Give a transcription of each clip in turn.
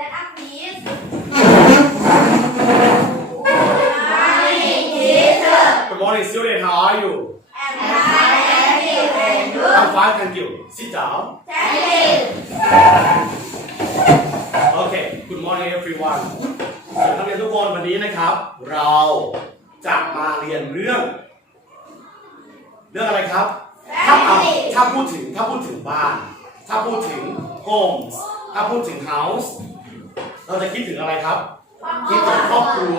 Stand up please Good morning student how are you And I thank you I'm fine thank you sit down Thank you Okay Good morning everyone สวัสดีนักเรียนทุกคนวันนี้นะครับ เราจะมาเรียนเรื่อง เรื่องอะไรครับ ถ้าเอาถ้าพูดถึงถ้าพูดถึงบ้าน ถ้าพูดถึง homes ถ้าพูดถึง house เราจะคิดถึงอะไรครับ คิดถึงครอบครัว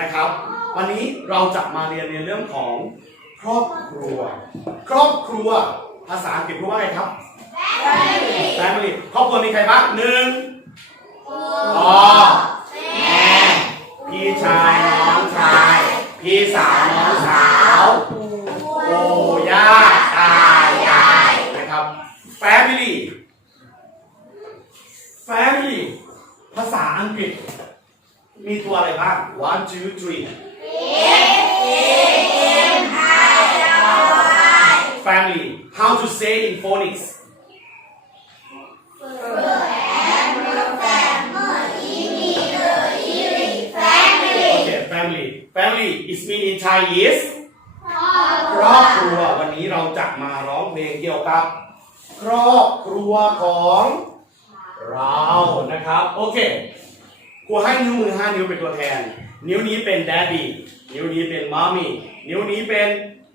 นะครับ วันนี้เราจะมาเรียนในเรื่องของครอบครัว ครอบครัวภาษาอังกฤษพูดว่าไงครับ family ครอบครัวมีใครบ้างหนึ่งพ่อแม่พี่ชายน้องชาย พี่สาวน้องสาวาษาอังกฤษ มีตัวอะไรบ้าง one two three family how to say in phonics okay family family is mean in Thai is ครอบครัววันนี้เราจะมาร้องเพลงเกี่ยวกับ ครอบครัวของ เรานะครับ โอเคครูให้นิ้วมือห้านิ้วเป็นตัวแทน นิ้วนี้เป็น daddy นิ้วนี้เป็น mommy นิ้วนี้เป็น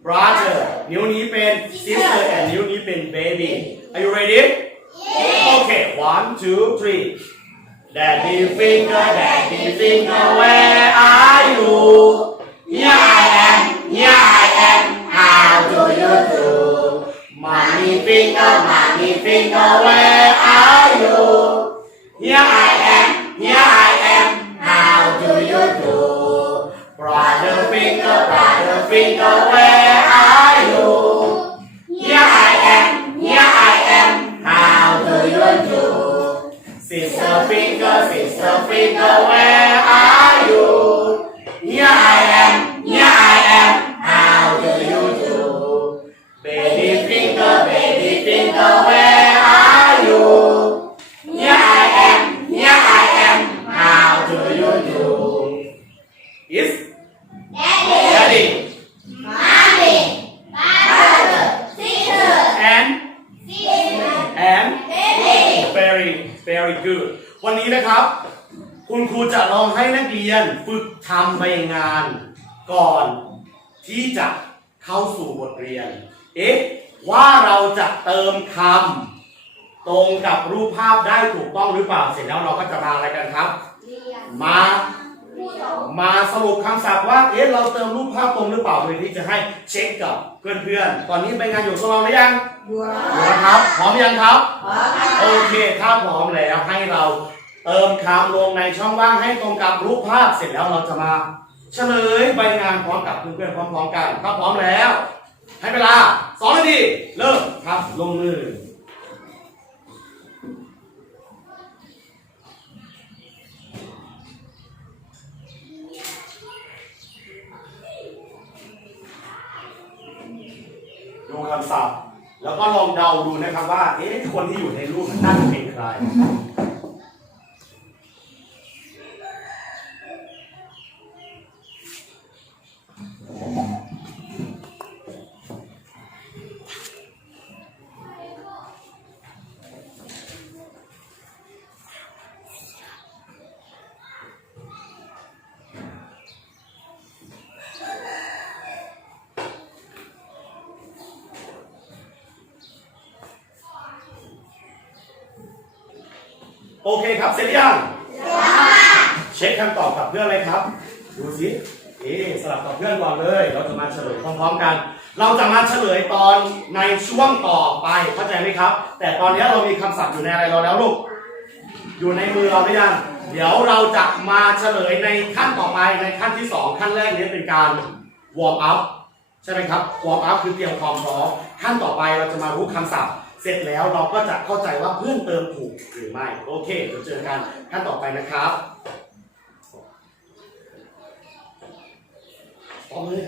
brother นิ้วนี้เป็น sister and นิ้วนี้เป็น baby are you ready okay one two three daddy finger daddy finger where are you finger where are you? Here I am here I am. How do you do? Brother finger brother finger where are you? Here I am here I am. How do you do? Sister finger sister finger where are you? Here I am very very good วันนี้นะครับ คุณครูจะลองให้นักเรียนฝึกทำใบงาน ก่อนที่จะเข้าสู่บทเรียน เอ๊ะ ว่าเราจะเติมคำตรงกับรูปภาพได้ถูกต้องหรือเปล่า เสร็จแล้วเราก็จะมาอะไรกันครับ มา มาสรุปคำศัพท์ว่าเอ๊ะเราเติมรูปภาพตรงหรือเปล่าโดยที่จะให้เช็คกับเพื่อนๆ ตอนนี้ใบงานอยู่กับเราหรือยังอยู่นะครับพร้อมยังครับโอเคถ้าพร้อมแล้วให้เราเติมคำลงในช่องว่างให้ตรงกับรูปภาพเสร็จแล้วเราจะมาเฉลยใบงานพร้อมกับเพื่อนๆพร้อมๆกันถ้าพร้อมแล้ว ให้เวลาสองนาทีเริ่มครับลงมือ ดูคำศัพท์ แล้วก็ลองเดาดูนะครับว่า เอ๊ะคนที่อยู่ในรูปนั้นน่าจะเป็นใคร โอเคครับ เสร็จหรือยังเช็คคำตอบกับเพื่อนเลยครับ ดูสิเอ๊ะสลับกับเพื่อนก่อนเลย เราจะมาเฉลยพร้อมๆกัน เราจะมาเฉลยตอนในช่วงต่อไปเข้าใจไหมครับ แต่ตอนนี้เรามีคำศัพท์อยู่ในอะไรเราแล้วลูก อยู่ในมือเราหรือยังเดี๋ยวเราจะมาเฉลยในขั้นต่อไปในขั้นที่สองขั้นแรกนี้เป็นการวอร์มอัพใช่ไหมครับวอร์มอัพคือเตรียมความพร้อมขั้นต่อไปเราจะมารู้คำศัพท์ เสร็จแล้วเราก็จะเข้าใจว่าเพื่อนเติมถูกหรือไม่ โอเคเดี๋ยวเจอกันขั้นต่อไปนะครับพร้อมเลย